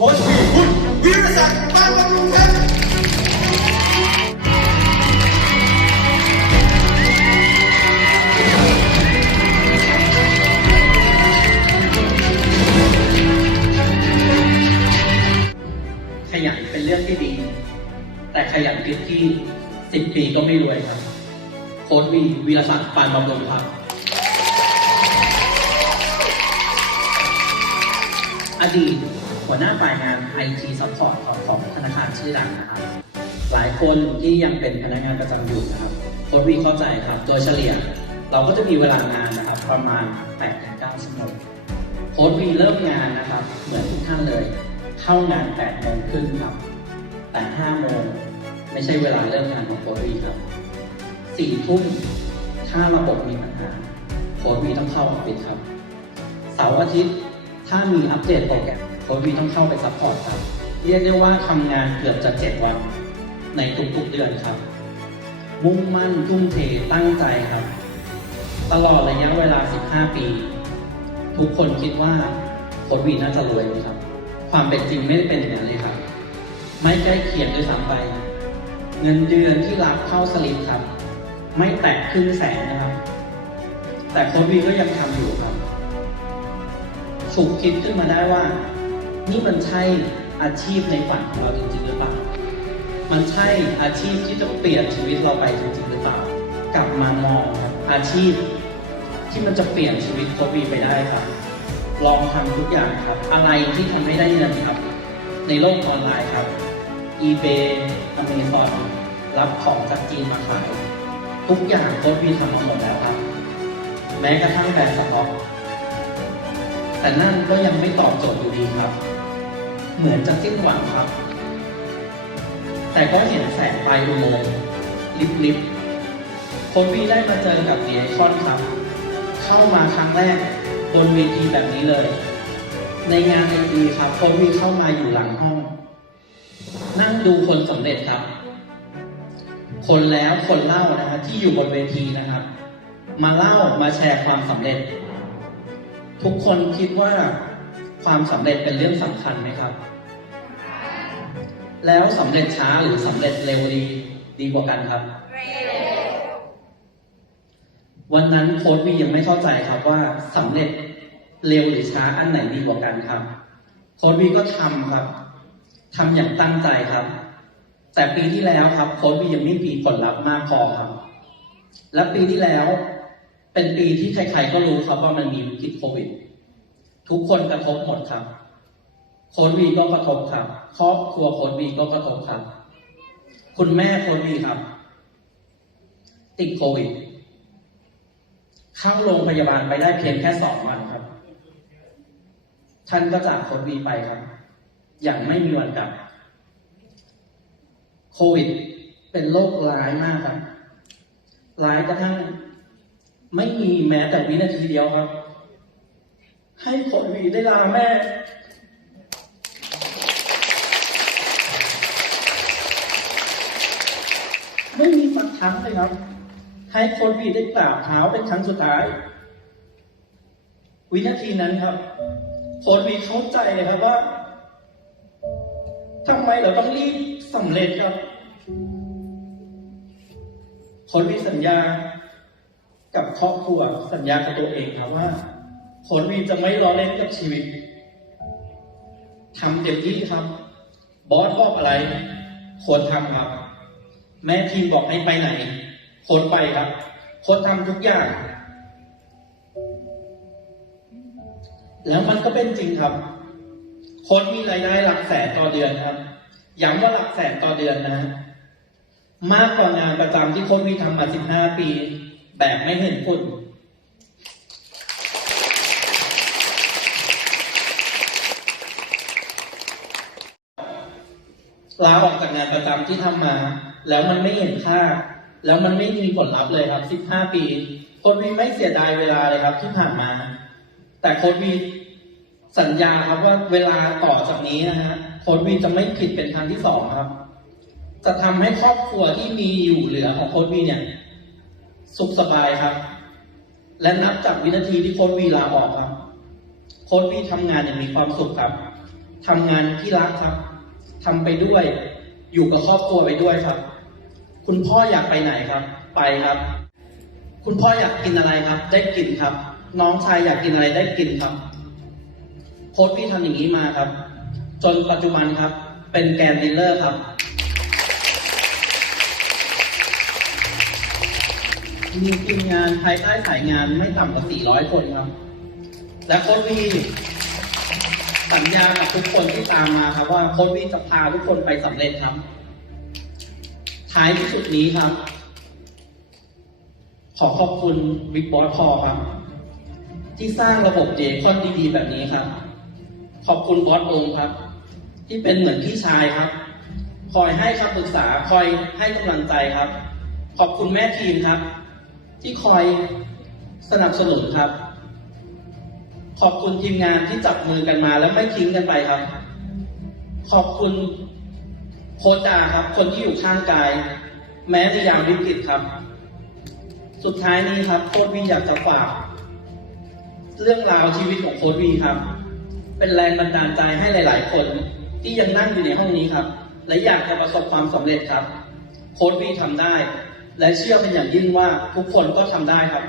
โค้ชวีคุณวิรศักดิ์ปานบำรุงครับขยันเป็นเรื่องที่ดี แต่ขยันผิดที่สิบปีก็ไม่รวยครับ โค้ดวีวีรศักดิ์ปานบำรุงครับอดีต หัวหน้าฝ่ายงาน IT Support ของของธนาคารชื่อดังนะครับ หลายคนที่ยังเป็นพนักงานประจำอยู่นะครับโค้ดวีเข้าใจครับโดยเฉลี่ย เราก็จะมีเวลางานนะครับประมาณ8-9ชั่วโมงโค้ดวีเริ่มงานนะครับ เหมือนทุกท่านเลย เข้างาน8โมงครึ่งครับแต่5โมงไม่ใช่เวลาเริ่มงานของโค้ดวีครับ4ทุ่มถ้าระบบมีปัญหาโค้ดวีต้องเข้าออฟฟิศครับเสาร์อาทิตย์ถ้ามีอัปเดตโปรแกรม ค้ดวีต้องเข้าไปซัพพอร์ตครับ เรียกได้ว่าทำงานเกือบจะ7วันในทุกๆเดือนครับ มุ่งมั่นทุ่มเทตั้งใจครับ ตลอดระยะเวลา 15 ปี ทุกคนคิดว่าโค้ดวีน่าจะรวยครับ ความเป็นจริงไม่ได้เป็นอย่างนั้นเลยครับ ไม่ใกล้เคียงด้วยซ้ำไป เงินเดือนที่รับเข้าสลิปครับ ไม่แตะครึ่งแสนนะครับ แต่โค้ดวีก็ยังทำอยู่ครับฉุกคิดขึ้นมาได้ว่า นี่มันใช่อาชีพในฝันของเราจริงๆหรือเปล่า มันใช่อาชีพที่จะเปลี่ยนชีวิตเราไปจริงๆหรือเปล่า กลับมามองอาชีพที่มันจะเปลี่ยนชีวิตโคบีไปได้ครับ ลองทำทุกอย่างครับ อะไรที่ทำให้ได้เงินครับ ในโลกออนไลน์ครับ eBay Amazon รับของจากจีนมาขาย ทุกอย่างโค้ดวีทำมาหมดแล้วครับ แม้กระทั่งแบรนด์สต็อกแต่นั่นก็ยังไม่ตอบโจทย์อยู่ดีครับ เหมือนจะสิ้นหวังครับ แต่ก็เห็นแสงปลายอุโมงค์ลิบๆโค้ดวีได้มาเจอกับเดียคอนครับ เข้ามาครั้งแรกบนเวทีแบบนี้เลย ในงานไอทีครับโค้ดวีเข้ามาอยู่หลังห้อง นั่งดูคนสำเร็จครับ คนแล้วคนเล่านะครับที่อยู่บนเวทีนะครับ มาเล่ามาแชร์ความสำเร็จ ทุกคนคิดว่า ความสำเร็จเป็นเรื่องสำคัญไหมครับ แล้วสำเร็จช้าหรือสำเร็จเร็วดีดีกว่ากันครับ วันนั้นโค้ดวียังไม่เข้าใจครับว่าสำเร็จเร็วหรือช้าอันไหนดีกว่ากันครับ โค้ดวีก็ทำครับทำอย่างตั้งใจครับ แต่ปีที่แล้วครับโค้ดวียังไม่มีผลลัพธ์มากพอครับ และปีที่แล้ว เป็นปีที่ใครๆก็รู้ครับว่ามันมีวิกฤตโควิด ทุกคนกระทบหมดครับโค้ดวีก็กระทบครับครอบครัวโค้ดวีก็กระทบครับ คุณแม่โค้ดวีครับ ติดโควิด เข้าโรงพยาบาลไปได้เพียงแค่สองวันครับ ท่านก็จากโควิดไปครับ อย่างไม่มีวันกลับ โควิด เป็นโรคร้ายมากครับ ร้ายกระทั่ง ไม่มีแม้แต่วินาทีเดียวครับ ให้โควิดได้ลาแม่ ไม่มีสักครั้งเลยครับ ให้โค้ดวีได้กราบเท้าเป็นครั้งสุดท้าย วินาทีนั้นครับโค้ดวีเข้าใจครับว่าทำไมเราต้องรีบสำเร็จครับโค้ดวีสัญญากับครอบครัวสัญญากับตัวเองครับว่า โค้ดวีจะไม่ล้อเล่นกับชีวิตทำเต็มที่ครับ บอสบอกอะไรควรทำครับ แม่ทีมบอกให้ไปไหนค้ดไปครับค้ดทำทุกอย่าง แล้วมันก็เป็นจริงครับค้ดมีรายได้หลักแสนต่อเดือนครับย้ำว่าหลักแสนต่อเดือนนะ มากกว่างานประจำที่ค้ดมีทำมา 15 ปี แบบไม่เห็นคุณ ลาออกจากงานประจำที่ทำมา แล้วมันไม่เห็นค่า แล้วมันไม่มีผลลัพธ์เลยครับ 15 ปี โค้ดวีไม่เสียดายเวลาเลยครับที่ผ่านมา แต่โค้ดวีสัญญาครับว่าเวลาต่อจากนี้นะฮะโค้ดวีจะไม่ผิดเป็นครั้งที่สองครับ จะทำให้ครอบครัวที่มีอยู่เหลือของโค้ดวีเนี่ย สุขสบายครับ และนับจากวินาทีที่โค้ดวีลาออกครับ โค้ดวีทำงานอย่างมีความสุขครับทำงานที่รักครับ ทำไปด้วย อยู่กับครอบครัวไปด้วยครับ คุณพ่ออยากไปไหนครับ ไปครับ คุณพ่ออยากกินอะไรครับ ได้กินครับ น้องชายอยากกินอะไรได้กินครับ โค้ชพี่ทำอย่างนี้มาครับ จนปัจจุบันครับ เป็นแกนดีลเลอร์ครับ มีทีมงานภายใต้สายงานไม่ต่ำกว่า 400 คนครับ และโค้ชวี สัญญากับทุกคนที่ตามมาครับว่าโค้ชวีจะพาทุกคนไปสำเร็จครับท้ายที่สุดนี้ครับ ขอขอบคุณบิ๊กบอสพอครับ ที่สร้างระบบเจคอนดีๆ แบบนี้ครับ ขอบคุณบอสโอมครับ ที่เป็นเหมือนพี่ชายครับ คอยให้คำปรึกษาคอยให้กำลังใจครับ ขอบคุณแม่ทีมครับ ที่คอยสนับสนุนครับ ขอบคุณทีมงานที่จับมือกันมาแล้วไม่ทิ้งกันไปครับ ขอบคุณโคจาครับ คนที่อยู่ข้างกาย แม้ในยามวิกฤตครับ สุดท้ายนี้ครับ โค้ชวีอยากจะฝาก เรื่องราวชีวิตของโค้ชวีครับ เป็นแรงบันดาลใจให้หลาย ๆ คนที่ยังนั่งอยู่ในห้องนี้ครับ และอยากจะประสบความสำเร็จครับ โค้ชวีทำได้ และเชื่อเป็นอย่างยิ่งว่าทุกคนก็ทำได้ครับ